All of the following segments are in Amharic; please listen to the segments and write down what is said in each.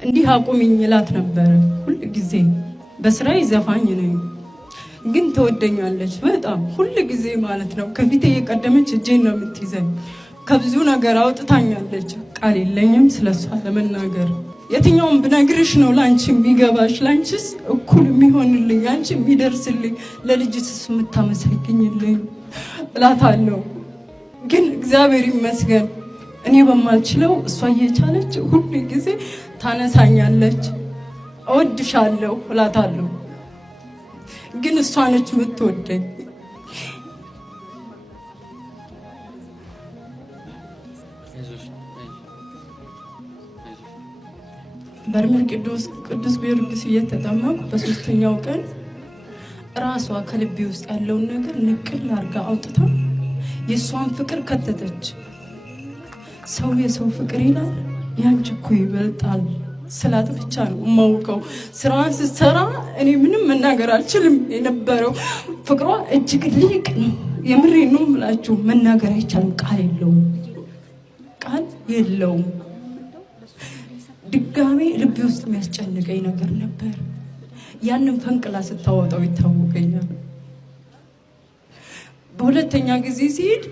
እንዲህ አቁሚኝ እላት ነበር ሁሉ ጊዜ። በስራዬ ዘፋኝ ነኝ ግን ትወደኛለች በጣም ሁሉ ጊዜ ማለት ነው። ከፊቴ የቀደመች እጄን ነው የምትይዘኝ። ከብዙ ነገር አውጥታኛለች። ቃል የለኝም ስለሷ ለመናገር። የትኛውም ብነግርሽ ነው ላንቺ የሚገባሽ፣ ላንቺስ እኩል የሚሆንልኝ፣ አንቺ የሚደርስልኝ፣ ለልጅስ የምታመሰግኝልኝ እላታለሁ። ግን እግዚአብሔር ይመስገን እኔ በማልችለው እሷ እየቻለች ሁሉ ጊዜ ታነሳኛለች። እወድሻለሁ እላታለሁ። ግን እሷ ነች የምትወደኝ። በርሜል ቅዱስ ጊዮርጊስ እየተጠመቁ በሶስተኛው ቀን ራሷ ከልቤ ውስጥ ያለውን ነገር ንቅል አድርጋ አውጥታ የሷን ፍቅር ከተተች። ሰው የሰው ፍቅር ይላል ያንቺ እኮ ይበልጣል ስላት ብቻ ነው የማውቀው። ስራዋን ስትሰራ እኔ ምንም መናገር አልችልም የነበረው። ፍቅሯ እጅግ ልቅ ነው። የምሬን ነው የምላችሁ፣ መናገር አይቻልም። ቃል የለውም። ድጋሜ ልቤ ውስጥ የሚያስጨንቀኝ ነገር ነበር። ያንን ፈንቅላ ስታወጣው ይታወቀኛል። በሁለተኛ ጊዜ ሲሄድ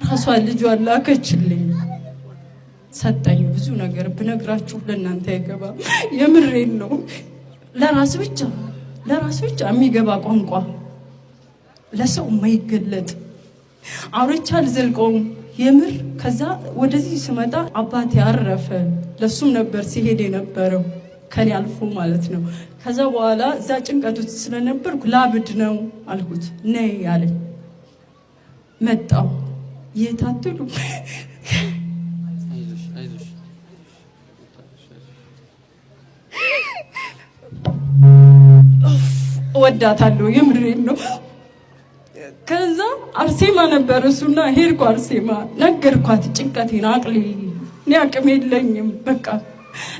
ራሷ ልጇን ላከችልኝ፣ ሰጠኝ። ብዙ ነገር ብነግራችሁ ለእናንተ አይገባም። የምሬን ነው። ለራስ ብቻ የሚገባ ቋንቋ፣ ለሰው የማይገለጥ አውርቻ አልዘልቀውም የምር። ከዛ ወደዚህ ስመጣ አባቴ አረፈ። ለሱም ነበር ሲሄድ የነበረው ከኔ አልፎ ማለት ነው። ከዛ በኋላ እዛ ጭንቀት ውስጥ ስለነበርኩ ላብድ ነው አልኩት። ነይ አለኝ። መጣሁ። የታትሉ ወዳታለሁ። የምሬን ነው። ከዛ አርሴማ ነበር እሱና ሄድኩ። አርሴማ ነገርኳት ጭንቀቴን። እኔ አቅም የለኝም በቃ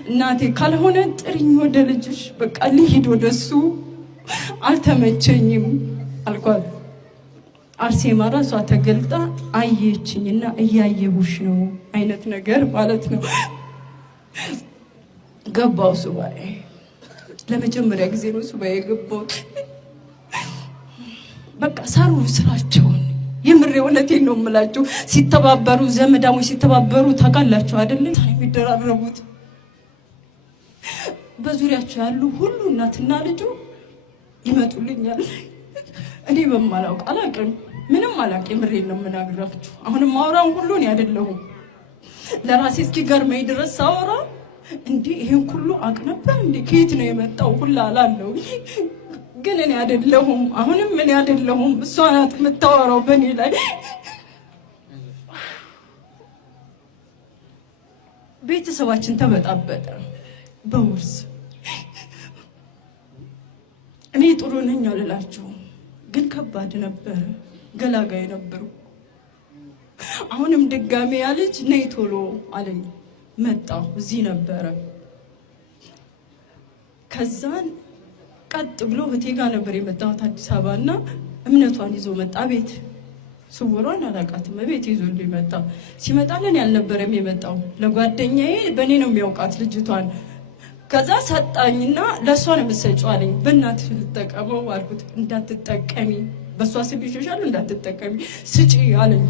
እናቴ ካልሆነ ጥሪኝ ወደ ልጅሽ፣ በቃ ልሂድ ወደሱ፣ አልተመቸኝም አልኳት። አርሴማ ራሷ ተገልጣ አየችኝና እያየሁሽ ነው አይነት ነገር ማለት ነው። ገባው ሱባኤ። ለመጀመሪያ ጊዜ ነው ሱባኤ ገባው። በቃ ሰሩ ስራቸውን። የምሬ እውነቴን ነው የምላችሁ። ሲተባበሩ ዘመዳሞች ሲተባበሩ ታውቃላችሁ አይደል? የሚደራረቡት በዙሪያቸው ያሉ ሁሉ እናትና ልጁ ይመጡልኛል። እኔ በማላውቅ አላውቅም፣ ምንም አላውቅም። የምሬን ነው የምናግራችሁ። አሁንም ማውራውን ሁሉ እኔ አይደለሁም። ለራሴ እስኪገርመኝ ድረስ ሳወራ እንዴ ይሄን ሁሉ አውቅ ነበር እንዴ? ከየት ነው የመጣው ሁላ አላለሁ። ግን እኔ አይደለሁም፣ አሁንም እኔ አይደለሁም። እሷ ናት የምታወራው በእኔ ላይ። ቤተሰባችን ተበጣበጠ በውርስ። እኔ ጥሩ ነኝ አልላችሁም፣ ግን ከባድ ነበረ። ገላጋይ ነበሩ። አሁንም ድጋሜ ያለች ነይ ቶሎ አለኝ። መጣሁ። እዚህ ነበረ። ከዛን ቀጥ ብሎ እህቴ ጋር ነበር የመጣሁት አዲስ አበባ እና እምነቷን ይዞ መጣ። ቤት ስውሯን አላውቃትም። ቤት ይዞልኝ መጣ። ሲመጣ ለኔ አልነበረም የመጣው፣ ለጓደኛዬ። በእኔ ነው የሚያውቃት ልጅቷን። ከዛ ሰጣኝና ለእሷ ነው የምትሰጪው አለኝ። በእናትሽ ልጠቀመው አልኩት። እንዳትጠቀሚ፣ በእሷ ስም ይሸሻል፣ እንዳትጠቀሚ ስጪ አለኝ።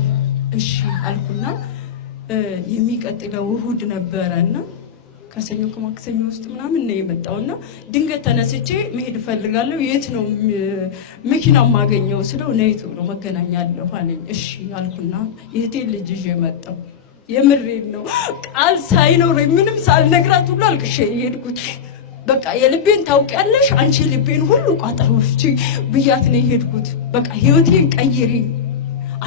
እሺ አልኩና የሚቀጥለው እሑድ ነበረና ከሰኞ ከማክሰኞ ውስጥ ምናምን ነው የመጣውና ድንገት ተነስቼ መሄድ እፈልጋለሁ። የት ነው መኪና ማገኘው ስለው ነይ ቶሎ መገናኛ አለሁ አለኝ። እሺ አልኩና የእህቴን ልጅ ይዤ መጣሁ። የምሬን ነው። ቃል ሳይኖረኝ ምንም ሳልነግራት ሁሉ አልቅሼ የሄድኩት። በቃ የልቤን ታውቂያለሽ አንቺ፣ ልቤን ሁሉ ቋጠሮች ብያት ነው የሄድኩት። በቃ ህይወቴን ቀይሪ፣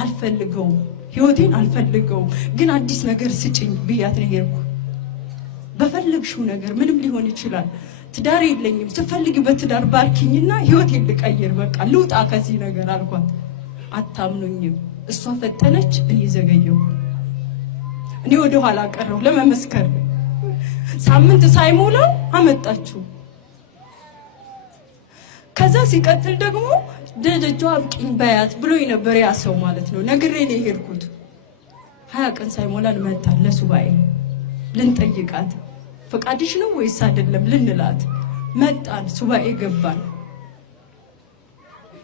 አልፈልገውም፣ ህይወቴን አልፈልገውም፣ ግን አዲስ ነገር ስጭኝ ብያት ነው የሄድኩት። በፈለግሽው ነገር ምንም ሊሆን ይችላል። ትዳር የለኝም፣ ስትፈልጊ በትዳር ባርኪኝና ህይወቴን ልቀይር፣ በቃ ልውጣ ከዚህ ነገር አልኳት። አታምኑኝም። እሷ ፈጠነች፣ እኔ ዘገየው። እኔ ወደ ኋላ ቀረው ለመመስከር። ሳምንት ሳይሞላው አመጣችሁ። ከዛ ሲቀጥል ደግሞ ደረጃ አብቂኝ በያት ብሎኝ ነበር ያ ሰው ማለት ነው። ነግሬ ነው የሄድኩት። 20 ቀን ሳይሞላን መጣ ለሱባኤ ልንጠይቃት። ፈቃድሽ ነው ወይስ አይደለም ልንላት መጣን። ሱባኤ ገባን።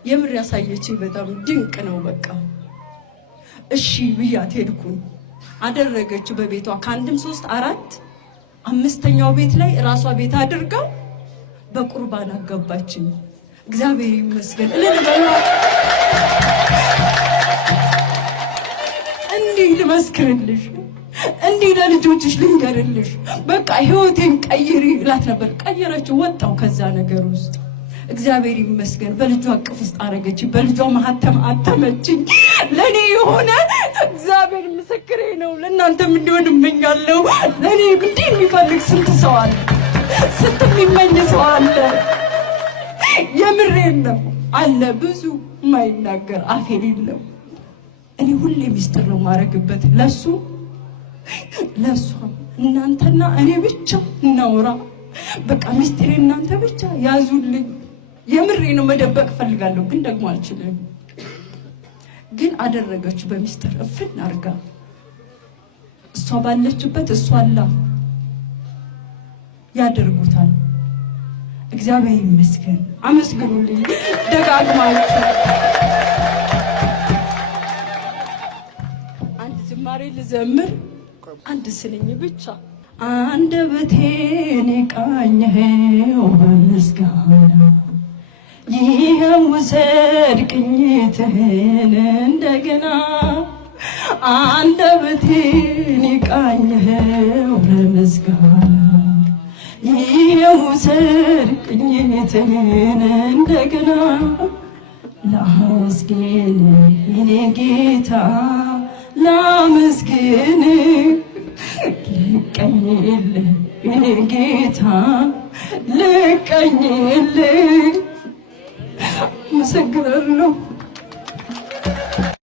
የምር ያሳየችኝ በጣም ድንቅ ነው። በቃ እሺ ብያት ሄድኩኝ። አደረገችው በቤቷ ከአንድም 3 4 5ኛው ቤት ላይ ራሷ ቤት አድርጋው በቁርባን አገባችኝ። እግዚአብሔር ይመስገን። እንዲህ ልመስክርልሽ፣ እንዲህ ለልጆችሽ ልንገርልሽ፣ በቃ ህይወቴን ቀይሪ እላት ነበር። ቀየረችው። ወጣው ከዛ ነገር ውስጥ እግዚአብሔር ይመስገን። በልጇ አቅፍ ውስጥ አረገችኝ። በልጇ ማህተም አተመችኝ። ለኔ የሆነ እግዚአብሔር ምስክሬ ነው። ለእናንተም እንዲሆን እመኛለሁ። ለኔ እንዲህ የሚፈልግ ስንት ሰው አለ፣ ስንት የሚመኝ ሰው አለ። የምሬን ነው አለ። ብዙ የማይናገር አፍ የሌለው እኔ ሁሌ ሚስጥር ነው ማረግበት ለሱ ለሷ። እናንተና እኔ ብቻ እናውራ። በቃ ሚስጥሬ እናንተ ብቻ ያዙልኝ። የምሬ ነው። መደበቅ ፈልጋለሁ ግን ደግሞ አልችልም። ግን አደረገች በሚስጥር እፍን አርጋ። እሷ ባለችበት እሷ አላ ያደርጉታል። እግዚአብሔር ይመስገን። አመስግኑልኝ ደጋግማችሁ። አንድ ዝማሬ ልዘምር፣ አንድ ስንኝ ብቻ። አንደበቴን ቃኘኸው በምስጋና ይኸው ውሰድ ቅኝትህን እንደገና። አንደበቴን ቃኘኸው በምስጋና ይኸው ውሰድ ቅኝትህን እንደገና። ላመስግን የኔ ጌታ ላመስግን፣ ልቀኝልህ የኔ ጌታ ልቀኝልህ። አመሰግናለሁ።